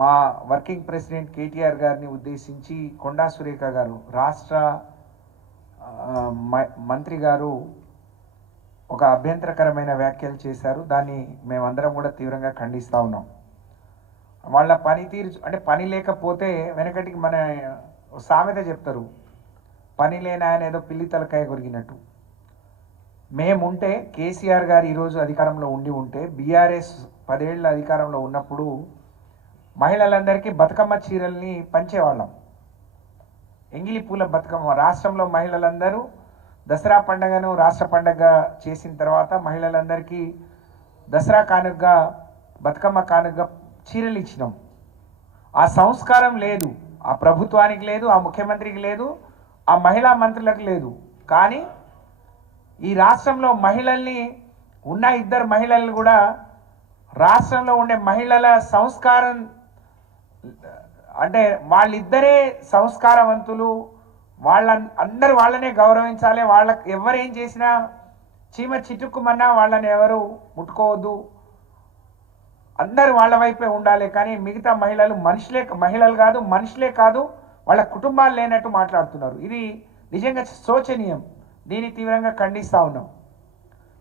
మా working president KTR గారిని ఉద్దేశించి కొండా సురేఖ గారు రాష్ట్ర మంత్రి గారు ఒక అభ్యంతరకరమైన వ్యాఖ్యలు చేశారు. దాన్ని మేమందరం కూడా తీవ్రంగా ఖండిస్తూ ఉన్నాం. వాళ్ళ పనితీరు అంటే పని లేకపోతే వెనకటికి మన సామెత చెప్తారు, పని లేని ఆయన ఏదో పిల్లి తలకాయ కొరిగినట్టు. మేముంటే కేసీఆర్ గారు ఈరోజు అధికారంలో ఉంటే బీఆర్ఎస్ 10 ఏళ్ళ అధికారంలో ఉన్నప్పుడు మహిళలందరికీ బతుకమ్మ చీరల్ని పంచేవాళ్ళం. ఎంగిలి పూల బతుకమ్మ రాష్ట్రంలో మహిళలందరూ దసరా పండుగను రాష్ట్ర పండుగ చేసిన తర్వాత మహిళలందరికీ దసరా కానుకగా బతుకమ్మ కానుకగా చీరలు ఇచ్చినాం. ఆ సంస్కారం లేదు, ఆ ప్రభుత్వానికి లేదు, ఆ ముఖ్యమంత్రికి లేదు, ఆ మహిళా మంత్రులకు లేదు. కానీ ఈ రాష్ట్రంలో మహిళల్ని ఉన్న 2 మహిళల్ని కూడా రాష్ట్రంలో ఉండే మహిళల సంస్కారం అంటే వాళ్ళిద్దరే సంస్కారవంతులు, అందరూ వాళ్ళనే గౌరవించాలి. వాళ్ళకి ఎవరేం చేసినా చీమ చిటుక్కుమన్నా వాళ్ళని ఎవరు ముట్టుకోవద్దు, అందరూ వాళ్ళ వైపే ఉండాలి. కానీ మిగతా మహిళలు కాదు, మనుషులే కాదు, వాళ్ళ కుటుంబాలు లేనట్టు మాట్లాడుతున్నారు. ఇది నిజంగా శోచనీయం. దీన్ని తీవ్రంగా ఖండిస్తూ ఉన్నాం.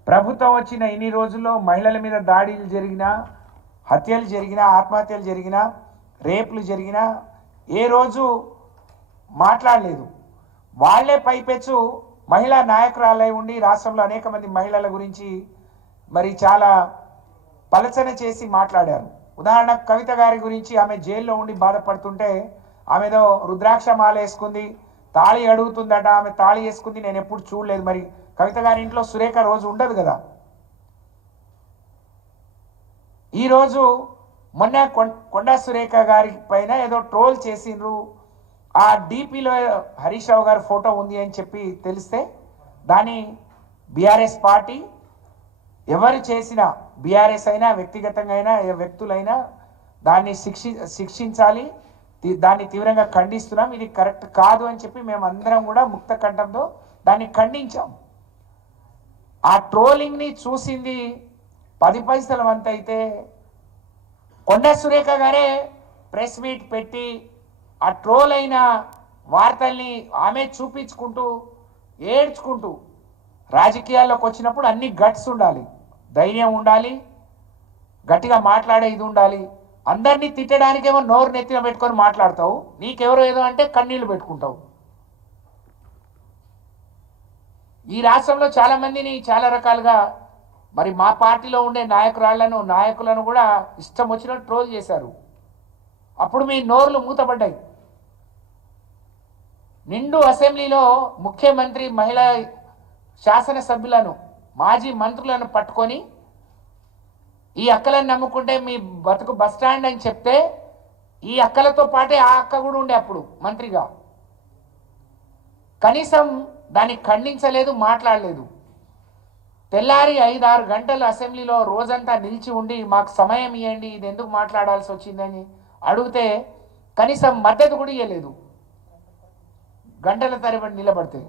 ప్రభుత్వం వచ్చిన ఇన్ని రోజుల్లో మహిళల మీద దాడులు జరిగినా, హత్యలు జరిగినా, ఆత్మహత్యలు జరిగినా, రేపులు జరిగినా ఏ రోజు మాట్లాడలేదు. వాళ్లే పైపెచ్చు మహిళా నాయకురాలై ఉండి రాష్ట్రంలో అనేక మంది మహిళల గురించి మరి చాలా పలచన చేసి మాట్లాడారు. ఉదాహరణకు కవిత గారి గురించి ఆమె జైల్లో ఉండి బాధపడుతుంటే ఆమెదో రుద్రాక్ష మాల వేసుకుంది, తాళి అడుగుతుందట. ఆమె తాళి వేసుకుంది, నేను ఎప్పుడు చూడలేదు. మరి కవిత గారి ఇంట్లో సురేఖ రోజు ఉండదు కదా. ఈరోజు మొన్న కొండా సురేఖ గారి పైన ఏదో ట్రోల్ చేసిండ్రు. ఆ డీపీలో హరీష్ రావు గారి ఫోటో ఉంది అని చెప్పి తెలిస్తే దాన్ని బీఆర్ఎస్ పార్టీ ఎవరు చేసినా, బీఆర్ఎస్ అయినా వ్యక్తిగతంగా అయినా వ్యక్తులైనా దాన్ని శిక్షించాలి. దాన్ని తీవ్రంగా ఖండిస్తున్నాం. ఇది కరెక్ట్ కాదు అని చెప్పి మేము అందరం కూడా ముక్త కంఠంతో దాన్ని ఖండించాం. ఆ ట్రోలింగ్ని చూసింది 10 పైసల వంత అయితే కొండా సురేఖ గారే ప్రెస్ మీట్ పెట్టి ఆ ట్రోల్ అయిన వార్తల్ని ఆమె చూపించుకుంటూ ఏడ్చుకుంటూ, రాజకీయాల్లోకి వచ్చినప్పుడు అన్ని గట్స్ ఉండాలి, ధైర్యం ఉండాలి, గట్టిగా మాట్లాడే ఇది ఉండాలి. అందరినీ తిట్టడానికేమో నోరు నెత్తిన పెట్టుకొని మాట్లాడతావు, నీకెవరో ఏదో అంటే కన్నీళ్లు పెట్టుకుంటావు. ఈ రాష్ట్రంలో చాలామందిని చాలా రకాలుగా మరి మా పార్టీలో ఉండే నాయకులను కూడా ఇష్టం వచ్చినట్టు ట్రోల్ చేశారు. అప్పుడు మీ నోర్లు మూతపడ్డాయి. నిండు అసెంబ్లీలో ముఖ్యమంత్రి, మహిళా శాసనసభ్యులను, మాజీ మంత్రులను పట్టుకొని ఈ అక్కలను నమ్ముకుంటే మీ బతుకు బస్టాండ్ అని చెప్తే ఈ అక్కలతో పాటే ఆ అక్క కూడా ఉండే అప్పుడు మంత్రిగా. కనీసం దాన్ని ఖండించలేదు, మాట్లాడలేదు. తెల్లారి 5-6 గంటలు అసెంబ్లీలో రోజంతా నిలిచి ఉండి మాకు సమయం ఇవ్వండి, ఇది ఎందుకు మాట్లాడాల్సి వచ్చిందని అడిగితే కనీసం మద్దతు కూడా ఇవ్వలేదు, గంటల తరబడి నిలబడితే.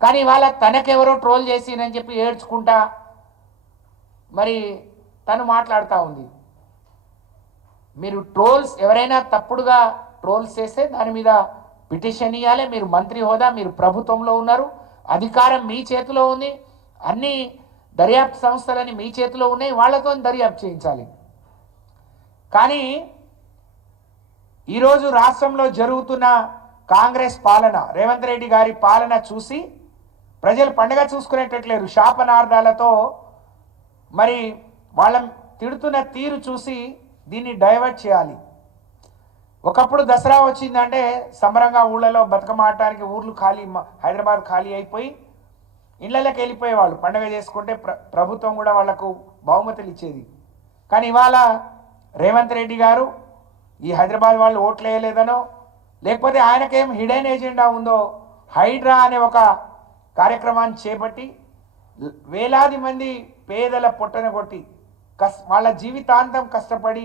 కానీ వాళ్ళ తనకెవరో ట్రోల్ చేసినని చెప్పి ఏడ్చుకుంటా మరి తను మాట్లాడుతూ ఉంది. మీరు ట్రోల్స్ ఎవరైనా తప్పుడుగా ట్రోల్స్ చేస్తే దాని మీద పిటిషన్ ఇవ్వాలి. మీరు మంత్రి హోదా, మీరు ప్రభుత్వంలో ఉన్నారు, అధికారం మీ చేతిలో ఉంది, అన్ని దర్యాప్తు సంస్థలని మీ చేతిలో ఉన్నాయి, వాళ్ళతో దర్యాప్తు చేయించాలి. కానీ ఈరోజు రాష్ట్రంలో జరుగుతున్న కాంగ్రెస్ పాలన, రేవంత్ రెడ్డి గారి పాలన చూసి ప్రజలు పండుగ చూసుకునేటట్లేరు. శాపనార్థాలతో మరి వాళ్ళని తిడుతున్న తీరు చూసి దీన్ని డైవర్ట్ చేయాలి. ఒకప్పుడు దసరా వచ్చిందంటే సంబరంగా ఊళ్ళలో బతుకమ్మ ఆడటానికి ఊర్లు ఖాళీ, హైదరాబాద్ ఖాళీ అయిపోయి ఇళ్లలోకి వెళ్ళిపోయేవాళ్ళు. పండుగ చేసుకుంటే ప్రభుత్వం కూడా వాళ్లకు బహుమతులు ఇచ్చేది. కానీ ఇవాళ రేవంత్ రెడ్డి గారు ఈ హైదరాబాద్ వాళ్ళు ఓట్లు వేయలేదనో, లేకపోతే ఆయనకేం హిడెన్ ఎజెండా ఉందో, హైడ్రా అనే ఒక కార్యక్రమాన్ని చేపట్టి వేలాది మంది పేదల పొట్టన కొట్టి వాళ్ళ జీవితాంతం కష్టపడి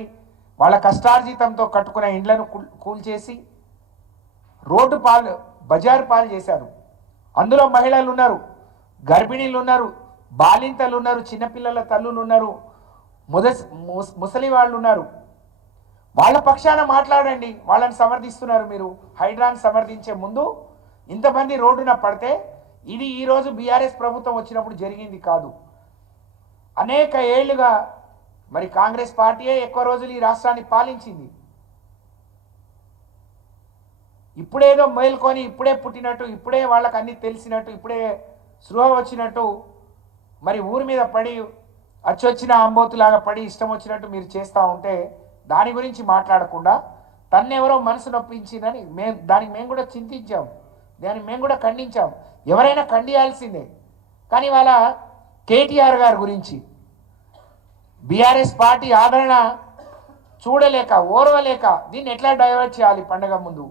వాళ్ళ కష్టార్జితంతో కట్టుకున్న ఇండ్లను కూల్చేసి రోడ్డు పాలు, బజారు పాలు చేశారు. అందులో మహిళలు ఉన్నారు, గర్భిణీలు ఉన్నారు, బాలింతలు ఉన్నారు, చిన్నపిల్లల తల్లులు ఉన్నారు, ముసలి వాళ్ళు ఉన్నారు. వాళ్ళ పక్షాన మాట్లాడండి. వాళ్ళని సమర్థిస్తున్నారు మీరు. హైడ్రాని సమర్థించే ముందు ఇంతమంది రోడ్డున పడితే ఇది ఈరోజు బీఆర్ఎస్ ప్రభుత్వం వచ్చినప్పుడు జరిగింది కాదు. అనేక ఏళ్లుగా మరి కాంగ్రెస్ పార్టీయే ఎక్కువ రోజులు ఈ రాష్ట్రాన్ని పాలించింది. ఇప్పుడేదో మేల్కొని ఇప్పుడే పుట్టినట్టు, ఇప్పుడే వాళ్ళకి అన్నీ తెలిసినట్టు, ఇప్పుడే స్పృహ వచ్చినట్టు మరి ఊరి మీద పడి అచ్చొచ్చిన అంబోతులాగా పడి ఇష్టం వచ్చినట్టు మీరు చేస్తూ ఉంటే దాని గురించి మాట్లాడకుండా తన్నెవరో మనసు నొప్పించిందని దానికి మేము కూడా చింతించాం, దాన్ని మేము కూడా ఖండించాం. ఎవరైనా ఖండియాల్సిందే. కానీ వాళ్ళ కేటీఆర్ గారి గురించి బీఆర్ఎస్ పార్టీ ఆదరణ చూడలేక ఓర్వలేక దీన్ని ఎట్లా డైవర్ట్ చేయాలి పండగ ముందు